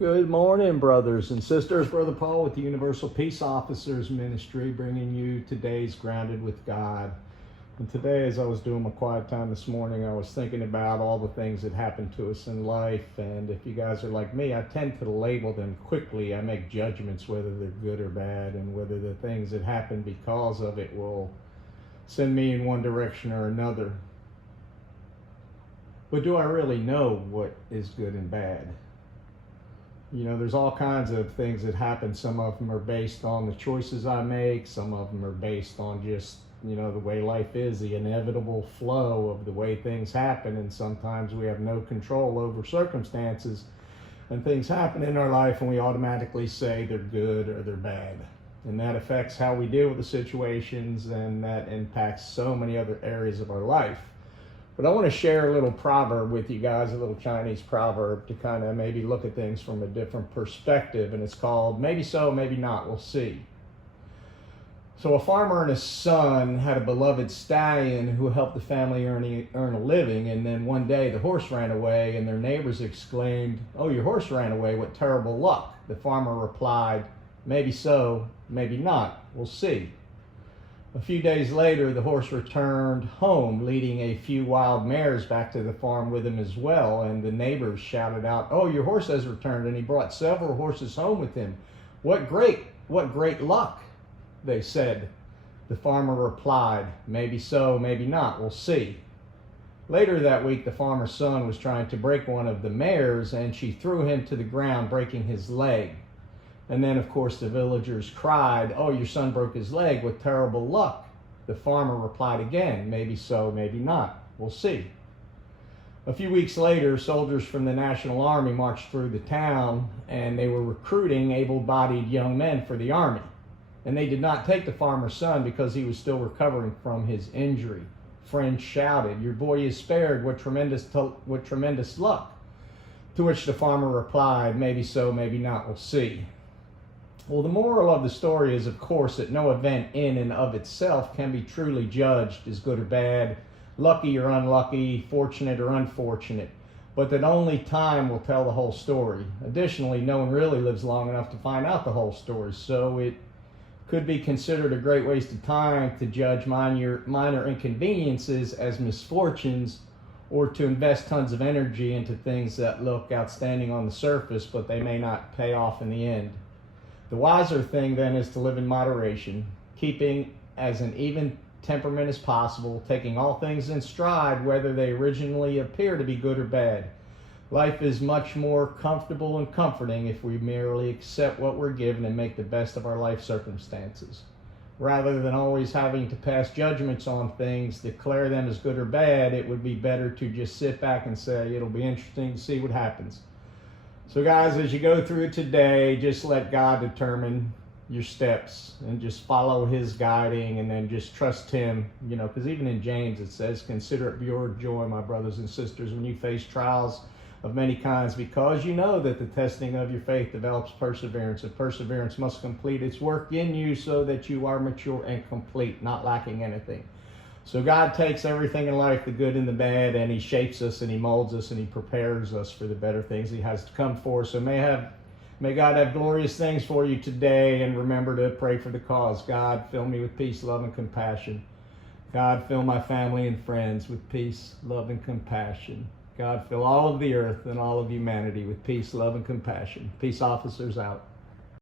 Good morning, brothers and sisters. Brother Paul with the Universal Peace Officers Ministry, bringing you today's Grounded with God. And today, as I was doing my quiet time this morning, I was thinking about all the things that happen to us in life. And if you guys are like me, I tend to label them quickly. I make judgments whether they're good or bad, and whether the things that happen because of it will send me in one direction or another. But do I really know what is good and bad? You know, there's all kinds of things that happen. Some of them are based on the choices I make. Some of them are based on just, the way life is, the inevitable flow of the way things happen. And sometimes we have no control over circumstances, and things happen in our life and we automatically say they're good or they're bad. And that affects how we deal with the situations, and that impacts so many other areas of our life. But I want to share a little proverb with you guys, a little Chinese proverb, to kind of maybe look at things from a different perspective. And it's called, maybe so, maybe not, we'll see. So a farmer and his son had a beloved stallion who helped the family earn a living. And then one day the horse ran away, and their neighbors exclaimed, "Oh, your horse ran away, what terrible luck." The farmer replied, "Maybe so, maybe not, we'll see." A few days later, the horse returned home, leading a few wild mares back to the farm with him as well, and the neighbors shouted out, "Oh, your horse has returned, and he brought several horses home with him. What great luck," they said. The farmer replied, "Maybe so, maybe not, we'll see." Later that week, the farmer's son was trying to break one of the mares, and she threw him to the ground, breaking his leg. And then, of course, the villagers cried, "Oh, your son broke his leg, what terrible luck." The farmer replied again, "Maybe so, maybe not, we'll see." A few weeks later, soldiers from the National Army marched through the town, and they were recruiting able-bodied young men for the army. And they did not take the farmer's son because he was still recovering from his injury. Friends shouted, "Your boy is spared, what tremendous luck." To which the farmer replied, "Maybe so, maybe not, we'll see." Well, the moral of the story is, of course, that no event in and of itself can be truly judged as good or bad, lucky or unlucky, fortunate or unfortunate, but that only time will tell the whole story. Additionally, no one really lives long enough to find out the whole story, so it could be considered a great waste of time to judge minor inconveniences as misfortunes, or to invest tons of energy into things that look outstanding on the surface, but they may not pay off in the end. The wiser thing then is to live in moderation, keeping as an even temperament as possible, taking all things in stride, whether they originally appear to be good or bad. Life is much more comfortable and comforting if we merely accept what we're given and make the best of our life circumstances. Rather than always having to pass judgments on things, declare them as good or bad, it would be better to just sit back and say, it'll be interesting to see what happens. So guys, as you go through today, just let God determine your steps and just follow his guiding, and then just trust him, because even in James it says, "Consider it pure joy, my brothers and sisters, when you face trials of many kinds, because you know that the testing of your faith develops perseverance, and perseverance must complete its work in you, so that you are mature and complete, not lacking anything." So God takes everything in life, the good and the bad, and he shapes us and he molds us and he prepares us for the better things he has to come for. So may God have glorious things for you today, and remember to pray for the cause. God, fill me with peace, love, and compassion. God, fill my family and friends with peace, love, and compassion. God, fill all of the earth and all of humanity with peace, love, and compassion. Peace officers out.